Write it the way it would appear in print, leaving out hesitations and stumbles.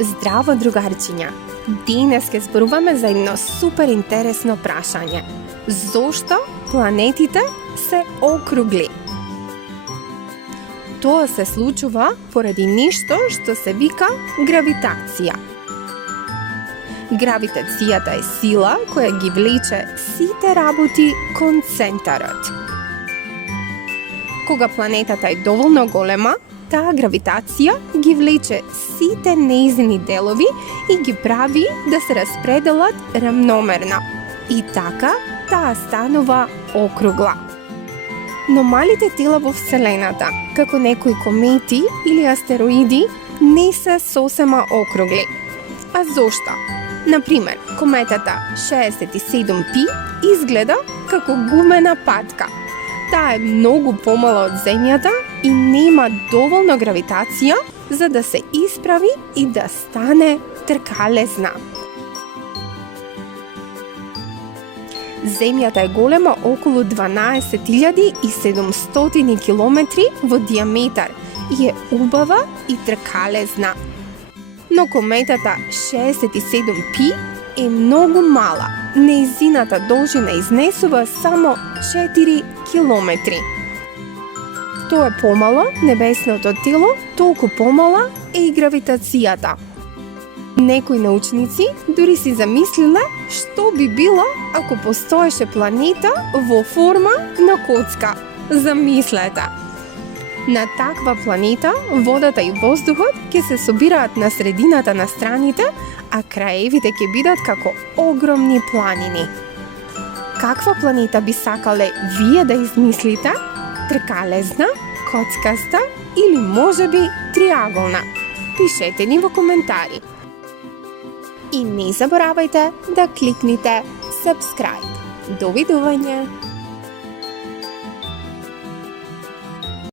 Здраво, другарчиња! Денес ќе зборуваме за едно супер интересно прашање. Зошто планетите се округли? Тоа се случува поради нешто што се вика гравитација. Гравитацијата е сила која ги влече сите работи кон центарот. Кога планетата е доволно голема, таа гравитација ги влече сите нејзини делови и ги прави да се распределат рамномерно. И така, таа станува округла. Но малите тела во Вселената, како некои комети или астероиди, не се сосема округли. А зошто? Например, кометата 67P изгледа како гумена патка. Таа е многу помала од Земјата и нема доволно гравитација за да се исправи и да стане тркалезна. Земјата е голема околу 12.700 километри во диаметар и е убава и тркалезна. Но кометата 67P е многу мала. Нејзината должина изнесува само 4 километри. Тоа е помало небесното тело, толку помала е и гравитацијата. Некои научници дури си замислиле што би било ако постоеше планета во форма на коцка. Замислете! На таква планета водата и воздухот ќе се собираат на средината на страните, а краевите ќе бидат како огромни планини. Каква планета би сакале вие да измислите? Тркалезна, коцкаста или можеби триаголна? Пишете ни во коментари. И не заборавајте да кликнете subscribe. Довидување!